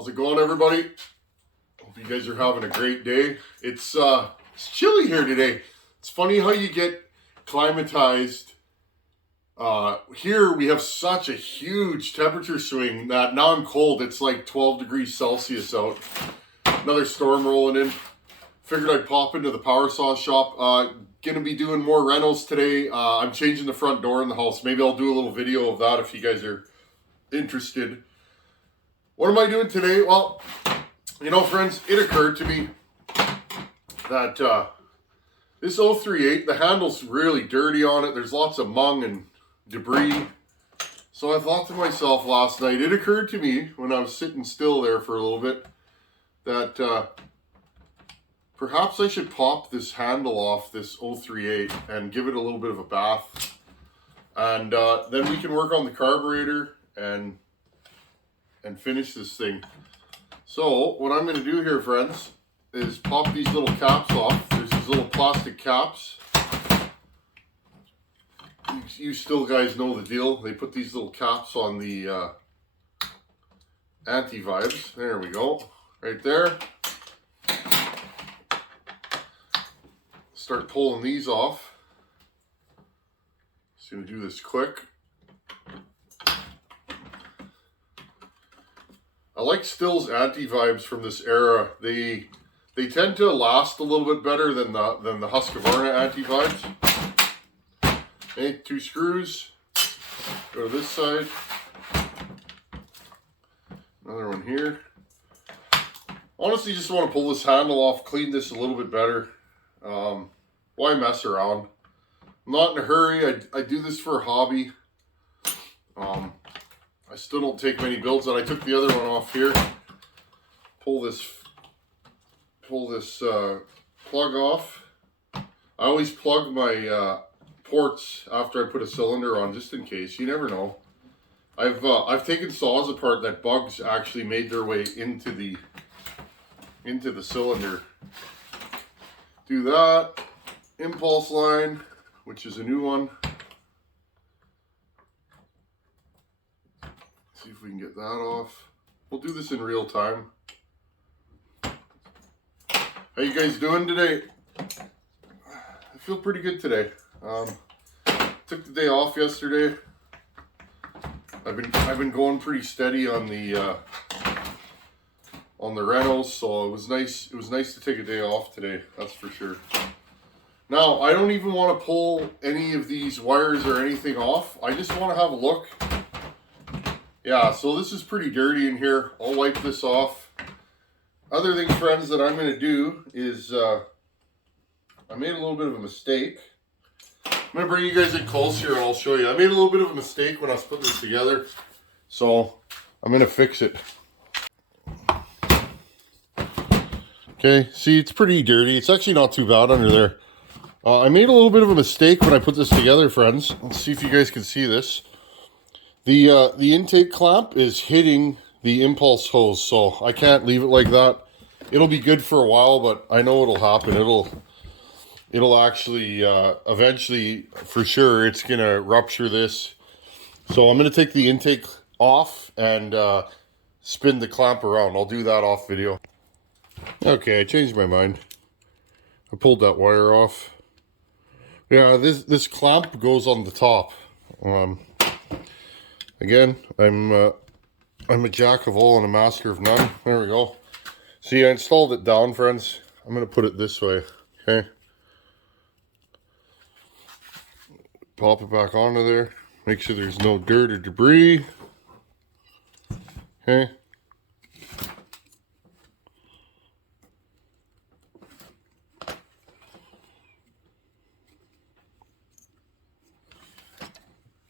How's it going, everybody? Hope you guys are having a great day. It's chilly here today. It's funny how you get climatized. Here we have such a huge temperature swing that now I'm cold. It's like 12 degrees Celsius out. Another storm rolling in. Figured I'd pop into the power saw shop. Gonna be doing more rentals today. I'm changing the front door in the house. Maybe I'll do a little video of that if you guys are interested. What am I doing today? Well, you know, friends, it occurred to me that this 038, the handle's really dirty on it. There's lots of mung and debris. So I thought to myself last night, it occurred to me when I was sitting still there for a little bit, that perhaps I should pop this handle off this 038 and give it a little bit of a bath. And then we can work on the carburetor and finish this thing. So what I'm going to do here, friends, is pop these little caps off. There's these little plastic caps. You still guys know the deal. They put these little caps on the anti-vibes. There we go. Right there. Start pulling these off. Just going to do this quick. I like Stihl's anti-vibes from this era. They tend to last a little bit better than the Husqvarna anti-vibes. Okay, 2 screws. Go to this side. Another one here. Honestly, just want to pull this handle off, clean this a little bit better. Why mess around? I'm not in a hurry. I do this for a hobby. I still don't take many builds, and I took the other one off here. Pull this plug off. I always plug my ports after I put a cylinder on, just in case. You never know. I've taken saws apart that bugs actually made their way into the cylinder. Do that. Impulse line, which is a new one. See if we can get that off. We'll do this in real time. How you guys doing today? I feel pretty good today. Took the day off yesterday. I've been going pretty steady on the rentals, so it was nice. It was nice to take a day off today. That's for sure. Now, I don't even want to pull any of these wires or anything off. I just want to have a look. Yeah, so this is pretty dirty in here. I'll wipe this off. Other thing, friends, that I'm going to do is I made a little bit of a mistake. I'm going to bring you guys in close here and I'll show you. I made a little bit of a mistake when I was putting this together. So I'm going to fix it. Okay, see, it's pretty dirty. It's actually not too bad under there. I made a little bit of a mistake when I put this together, friends. Let's see if you guys can see this. The intake clamp is hitting the impulse hose, so I can't leave it like that. It'll be good for a while, but I know it'll happen. It'll actually eventually, for sure, it's gonna rupture this. So I'm gonna take the intake off and spin the clamp around. I'll do that off video. Okay, I changed my mind. I pulled that wire off. Yeah, this clamp goes on the top. Again, I'm a jack of all and a master of none. There we go. See, I installed it down, friends. I'm going to put it this way, okay? Pop it back onto there. Make sure there's no dirt or debris. Okay.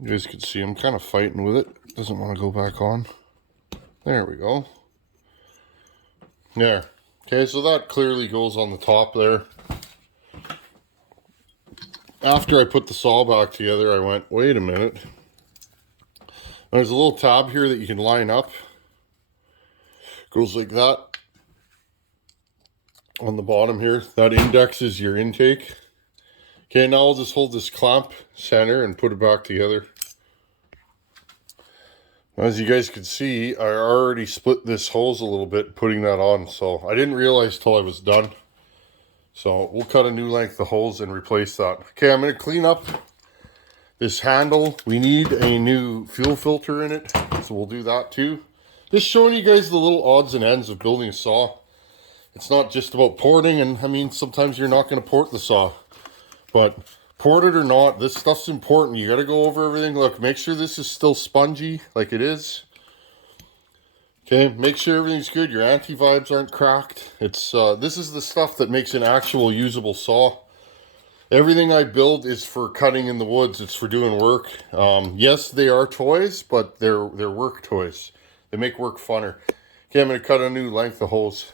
You guys can see I'm kind of fighting with it. Doesn't want to go back on. There we go. There. Okay, so that clearly goes on the top there. After I put the saw back together, I went, wait a minute. There's a little tab here that you can line up. Goes like that. On the bottom here, that indexes your intake. Okay, now I'll just hold this clamp center and put it back together. As you guys can see, I already split this hose a little bit putting that on, so I didn't realize till I was done. So we'll cut a new length of hose and replace that. Okay, I'm going to clean up this handle. We need a new fuel filter in it, so we'll do that too. Just showing you guys the little odds and ends of building a saw. It's not just about porting, and I mean, sometimes you're not going to port the saw. But port it or not, this stuff's important. You got to go over everything. Look, make sure this is still spongy like it is. Okay, make sure everything's good. Your anti-vibes aren't cracked. It's this is the stuff that makes an actual usable saw. Everything I build is for cutting in the woods. It's for doing work. Yes, they are toys, but they're work toys. They make work funner. Okay, I'm going to cut a new length of hose.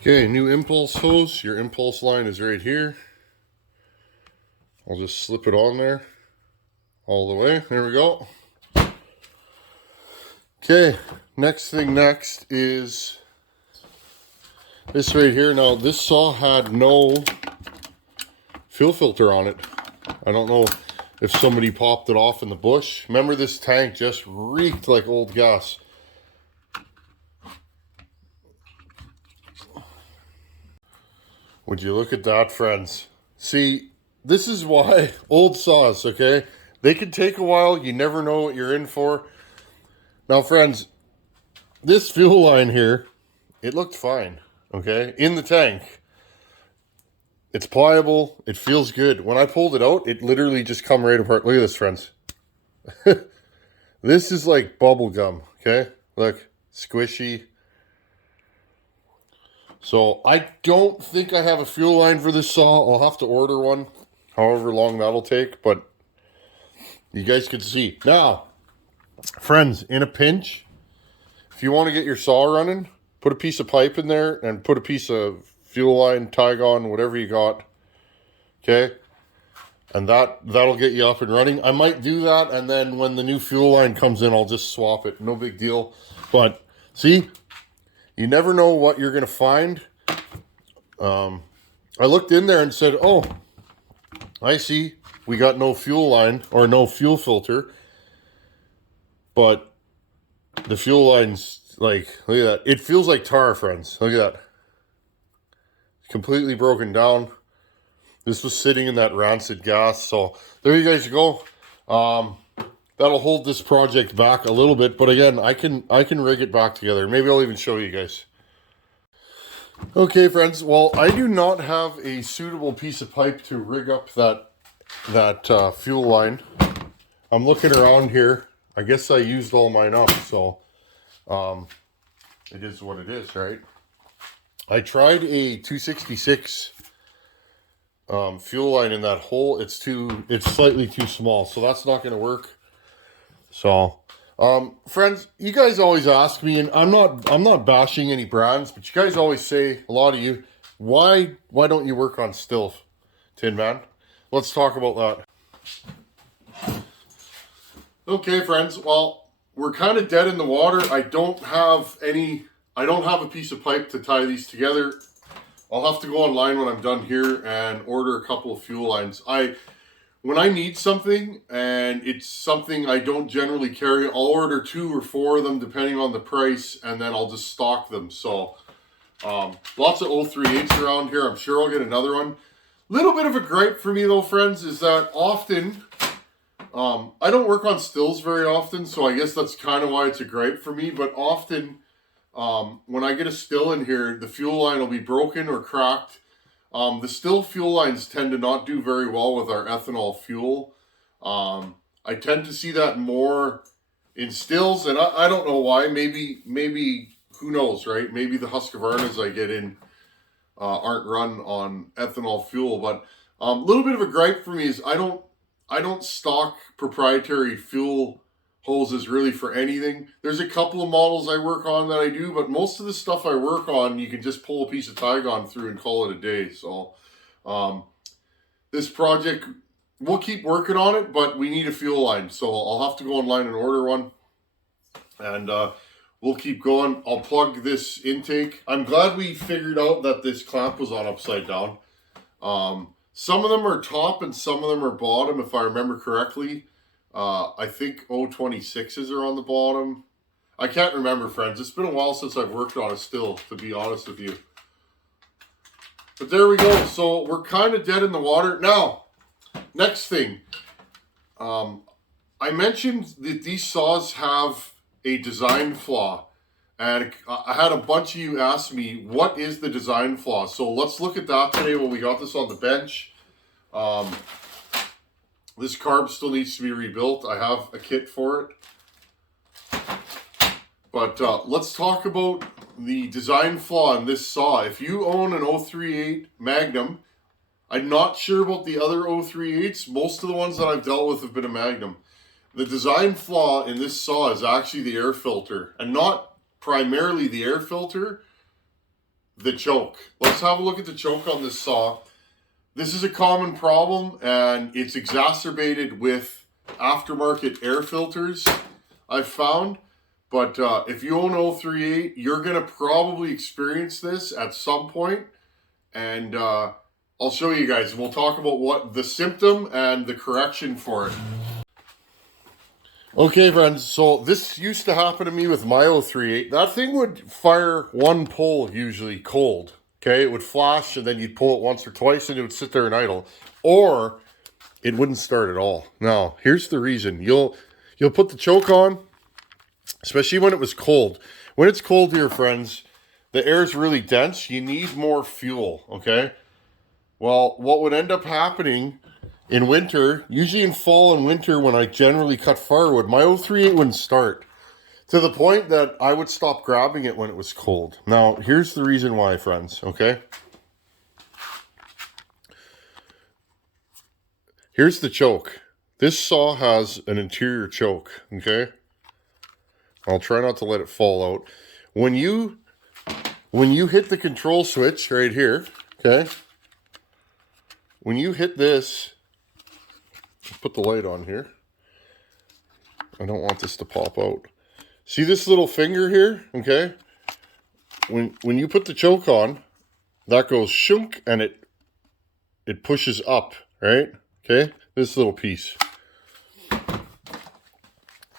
Okay, new impulse hose. Your impulse line is right here. I'll just slip it on there all the way. There we go. Okay, next is this right here. Now, this saw had no fuel filter on it. I don't know if somebody popped it off in the bush. Remember, this tank just reeked like old gas. Would you look at that, friends? See, this is why old saws, okay? They can take a while. You never know what you're in for. Now, friends, this fuel line here, it looked fine, okay? In the tank. It's pliable. It feels good. When I pulled it out, it literally just come right apart. Look at this, friends. This is like bubble gum, okay? Look, squishy. So I don't think I have a fuel line for this saw. I'll have to order one, however long that'll take, but you guys can see. Now, friends, in a pinch, if you want to get your saw running, put a piece of pipe in there and put a piece of fuel line, Tygon, whatever you got. Okay? And that'll get you up and running. I might do that, and then when the new fuel line comes in, I'll just swap it. No big deal. But see, you never know what you're going to find. I looked in there and said, oh, I see. We got no fuel line or no fuel filter. But the fuel line's like, look at that. It feels like tar, friends. Look at that. Completely broken down. This was sitting in that rancid gas. So there you guys go. That'll hold this project back a little bit. But again, I can rig it back together. Maybe I'll even show you guys. Okay, friends. Well, I do not have a suitable piece of pipe to rig up that fuel line. I'm looking around here. I guess I used all mine up, so it is what it is, right? I tried a 266 fuel line in that hole. It's slightly too small, so that's not going to work. So, friends, you guys always ask me, and I'm not bashing any brands, but you guys always say, a lot of you, why don't you work on Stihl, Tin Man? Let's talk about that. Okay, friends, well, we're kind of dead in the water. I don't have a piece of pipe to tie these together. I'll have to go online when I'm done here and order a couple of fuel lines. When I need something and it's something I don't generally carry, I'll order 2 or 4 of them depending on the price, and then I'll just stock them. So lots of 038s around here. I'm sure I'll get another one. Little bit of a gripe for me though, friends, is that often I don't work on Stihls very often, so I guess that's kind of why it's a gripe for me. But often when I get a Stihl in here, the fuel line will be broken or cracked. The Stihl fuel lines tend to not do very well with our ethanol fuel. I tend to see that more in Stihls, and I don't know why. Maybe who knows, right? Maybe the Husqvarnas I get in aren't run on ethanol fuel. But a little bit of a gripe for me is I don't stock proprietary fuel hoses really for anything. There's a couple of models I work on that I do, but most of the stuff I work on, you can just pull a piece of Tygon through and call it a day. So this project, we'll keep working on it, but we need a fuel line. So I'll have to go online and order one. And we'll keep going. I'll plug this intake. I'm glad we figured out that this clamp was on upside down. Some of them are top and some of them are bottom, if I remember correctly. I think 026s are on the bottom. I can't remember, friends. It's been a while since I've worked on a Stihl, to be honest with you. But there we go. So we're kind of dead in the water. Now, next thing. I mentioned that these saws have a design flaw. And I had a bunch of you ask me, what is the design flaw? So let's look at that today when we got this on the bench. This carb still needs to be rebuilt. I have a kit for it. But let's talk about the design flaw in this saw. If you own an 038 Magnum, I'm not sure about the other 038s. Most of the ones that I've dealt with have been a Magnum. The design flaw in this saw is actually the air filter, and not primarily the air filter, the choke. Let's have a look at the choke on this saw. This is a common problem, and it's exacerbated with aftermarket air filters, I've found. But if you own 038, you're going to probably experience this at some point. And I'll show you guys. We'll talk about what the symptom and the correction for it. Okay, friends, so this used to happen to me with my 038. That thing would fire one pull, usually cold. Okay, it would flash, and then you'd pull it once or twice, and it would sit there and idle. Or it wouldn't start at all. Now, here's the reason. You'll put the choke on, especially when it was cold. When it's cold here, friends, the air is really dense. You need more fuel, okay? Well, what would end up happening in winter, usually in fall and winter when I generally cut firewood, my 038 wouldn't start. To the point that I would stop grabbing it when it was cold. Now, here's the reason why, friends, okay? Here's the choke. This saw has an interior choke, okay? I'll try not to let it fall out. When you hit the control switch right here, okay? When you hit this, put the light on here. I don't want this to pop out. See this little finger here, okay? When you put the choke on, that goes shunk, and it pushes up, right? Okay, this little piece.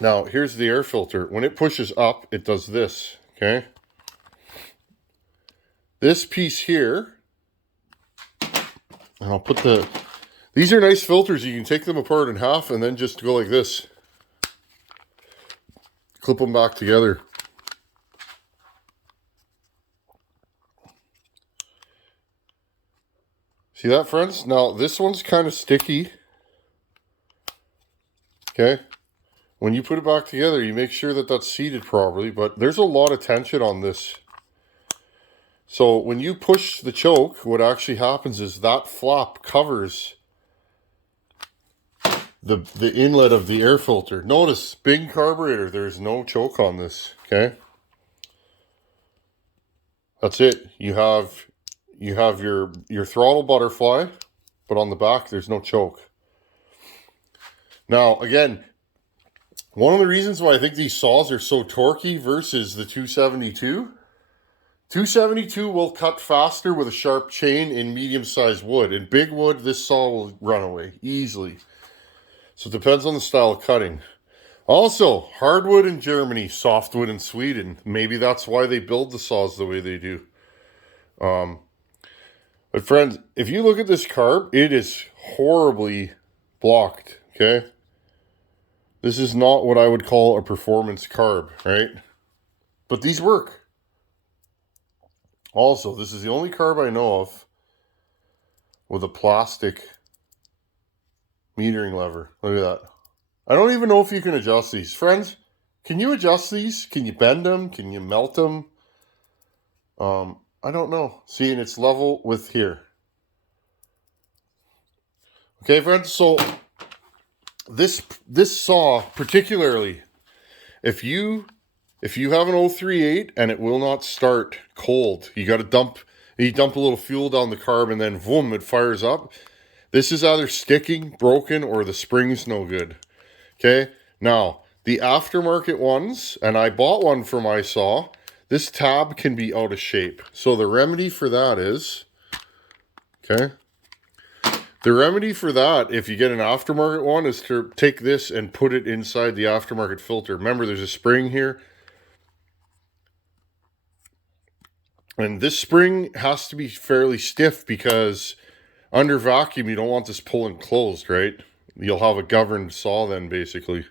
Now, here's the air filter. When it pushes up, it does this, okay? This piece here, and I'll put these are nice filters. You can take them apart in half and then just go like this. Clip them back together. See that, friends? Now, this one's kind of sticky. Okay? When you put it back together, you make sure that that's seated properly, but there's a lot of tension on this. So when you push the choke, what actually happens is that flap covers the inlet of the air filter. Notice, big carburetor, there's no choke on this, okay? That's it. You have your throttle butterfly, but on the back there's no choke. Now, again, one of the reasons why I think these saws are so torquey versus the 272, 272 will cut faster with a sharp chain in medium-sized wood. In big wood, this saw will run away easily. So it depends on the style of cutting. Also, hardwood in Germany, softwood in Sweden. Maybe that's why they build the saws the way they do. But friends, if you look at this carb, it is horribly blocked, okay? This is not what I would call a performance carb, right? But these work. Also, this is the only carb I know of with a plastic metering lever. Look at that. I don't even know if you can adjust these. Friends, can you adjust these? Can you bend them? Can you melt them? I don't know. See, and it's level with here. Okay, friends, so this saw particularly, if you have an 038 and it will not start cold, you got to dump a little fuel down the carb and then boom, it fires up. This is either sticking, broken, or the spring's no good. Okay, now the aftermarket ones, and I bought one for my saw, this tab can be out of shape. So the remedy for that is, okay, The remedy for that, if you get an aftermarket one, is to take this and put it inside the aftermarket filter. Remember, there's a spring here. And this spring has to be fairly stiff because under vacuum, you don't want this pulling closed, right? You'll have a governed saw then, basically.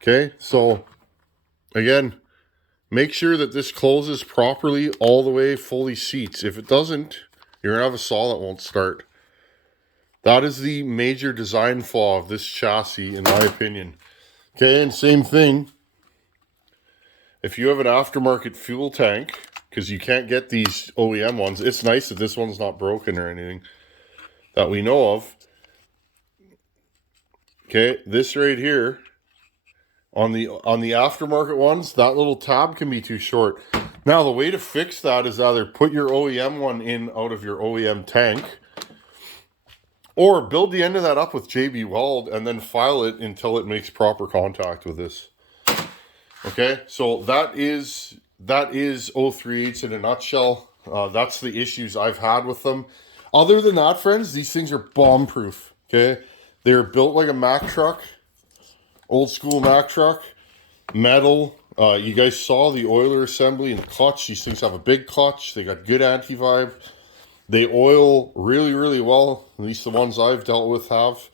Okay, so again, make sure that this closes properly all the way, fully seats. If it doesn't, you're going to have a saw that won't start. That is the major design flaw of this chassis, in my opinion. Okay, and same thing. If you have an aftermarket fuel tank, because you can't get these OEM ones, it's nice that this one's not broken or anything that we know of. Okay, this right here, on the aftermarket ones, that little tab can be too short. Now, the way to fix that is either put your OEM one in out of your OEM tank, or build the end of that up with JB Weld and then file it until it makes proper contact with this. Okay, so that is 038s in a nutshell. That's the issues I've had with them. Other than that, friends, these things are bomb-proof. Okay, they're built like a Mack truck, old school Mack truck, metal. You guys saw the oiler assembly and the clutch. These things have a big clutch. They got good anti-vibe. They oil really, really well. At least the ones I've dealt with have.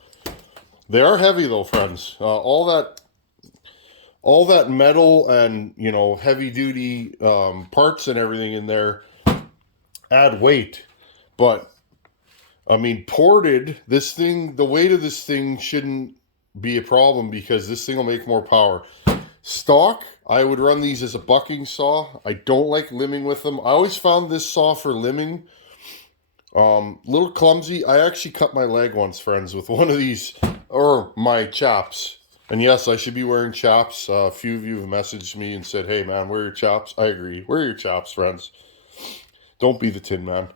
They are heavy though, friends. All that metal and, you know, heavy duty parts and everything in there add weight. But I mean, ported, this thing, the weight of this thing shouldn't be a problem because this thing will make more power. Stock, I would run these as a bucking saw. I don't like limbing with them. I always found this saw for limbing little clumsy. I actually cut my leg once, friends, with one of these, or my chaps. And yes, I should be wearing chaps. A few of you have messaged me and said, hey man, wear your chaps. I agree. Wear your chaps, friends. Don't be the Tin Man.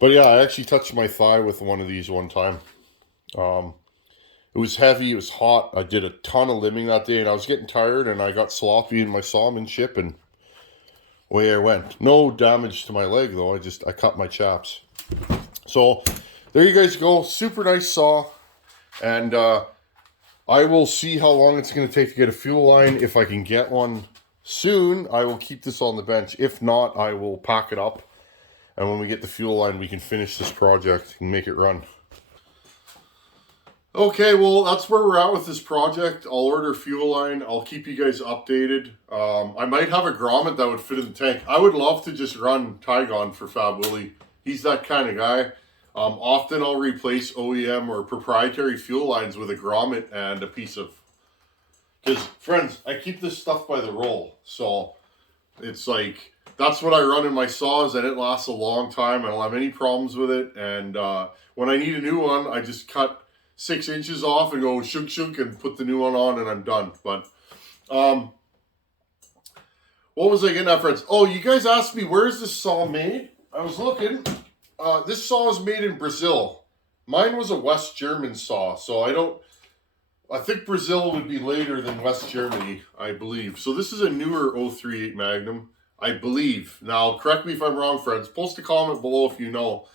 But yeah, I actually touched my thigh with one of these one time. It was heavy, it was hot. I did a ton of limbing that day and I was getting tired and I got sloppy in my sawmanship and away I went. No damage to my leg though, I cut my chaps. So there you guys go. Super nice saw. And I will see how long it's going to take to get a fuel line. If I can get one soon, I will keep this on the bench. If not, I will pack it up. And when we get the fuel line, we can finish this project and make it run. Okay, well, that's where we're at with this project. I'll order fuel line. I'll keep you guys updated. I might have a grommet that would fit in the tank. I would love to just run Tygon for Fab Willie. He's that kind of guy. Often I'll replace OEM or proprietary fuel lines with a grommet and a piece of... Because, friends, I keep this stuff by the roll. So, it's like, that's what I run in my saws, and it lasts a long time. I don't have any problems with it. And when I need a new one, I just cut 6 inches off and go shunk shunk and put the new one on, and I'm done. But, what was I getting at, friends? Oh, you guys asked me, where's this saw made? I was looking. This saw is made in Brazil. Mine was a West German saw, so I think Brazil would be later than West Germany, I believe. So this is a newer 038 Magnum, I believe. Now, correct me if I'm wrong, friends. Post a comment below if you know.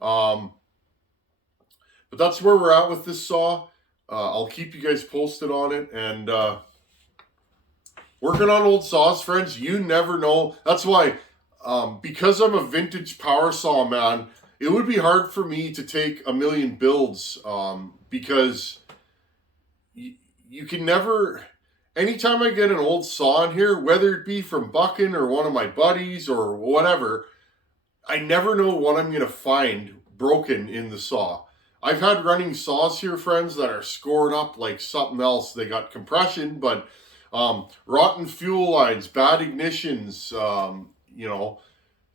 But that's where we're at with this saw. I'll keep you guys posted on it. And working on old saws, friends, you never know. That's why... because I'm a vintage power saw man, it would be hard for me to take a million builds, because you can never, anytime I get an old saw in here, whether it be from Buckin or one of my buddies or whatever, I never know what I'm going to find broken in the saw. I've had running saws here, friends, that are scored up like something else. They got compression, but rotten fuel lines, bad ignitions, you know,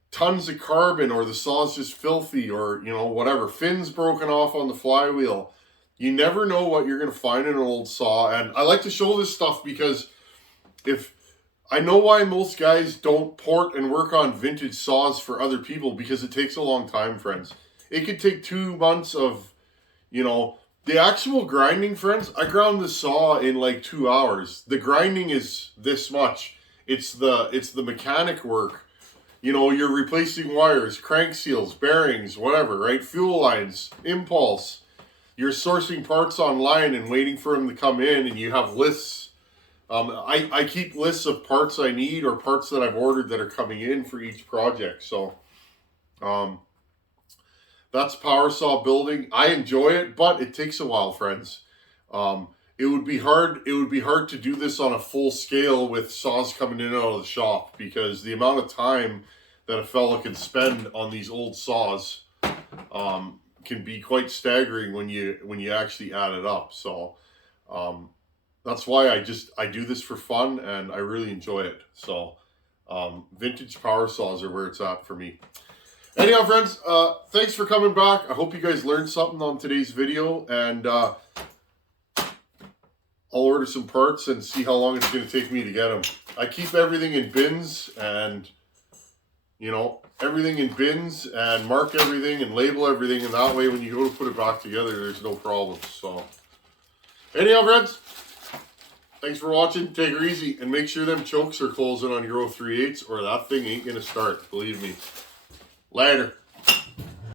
tons of carbon, or the saw's just filthy, or, you know, whatever, fins broken off on the flywheel. You never know what you're going to find in an old saw. And I like to show this stuff because if I know why most guys don't port and work on vintage saws for other people, because it takes a long time, friends. It could take 2 months of, you know, the actual grinding, friends. I ground the saw in like 2 hours. The grinding is this much. It's the mechanic work you know, you're replacing wires, crank seals, bearings, whatever, right? Fuel lines, impulse. You're sourcing parts online and waiting for them to come in, and you have lists. I keep lists of parts I need or parts that I've ordered that are coming in for each project. So that's power saw building. I enjoy it, but it takes a while, friends. It would be hard. It would be hard to do this on a full scale with saws coming in and out of the shop, because the amount of time that a fella can spend on these old saws can be quite staggering when you actually add it up. So that's why I do this for fun, and I really enjoy it. So vintage power saws are where it's at for me. Anyhow, friends, thanks for coming back. I hope you guys learned something on today's video, and I'll order some parts and see how long it's going to take me to get them. I keep everything in bins, and you know, everything in bins, and mark everything and label everything, and that way when you go to put it back together, there's no problems. So anyhow, friends, thanks for watching. Take her easy, and make sure them chokes are closing on Euro 3/8, or that thing ain't going to start, believe me. Later.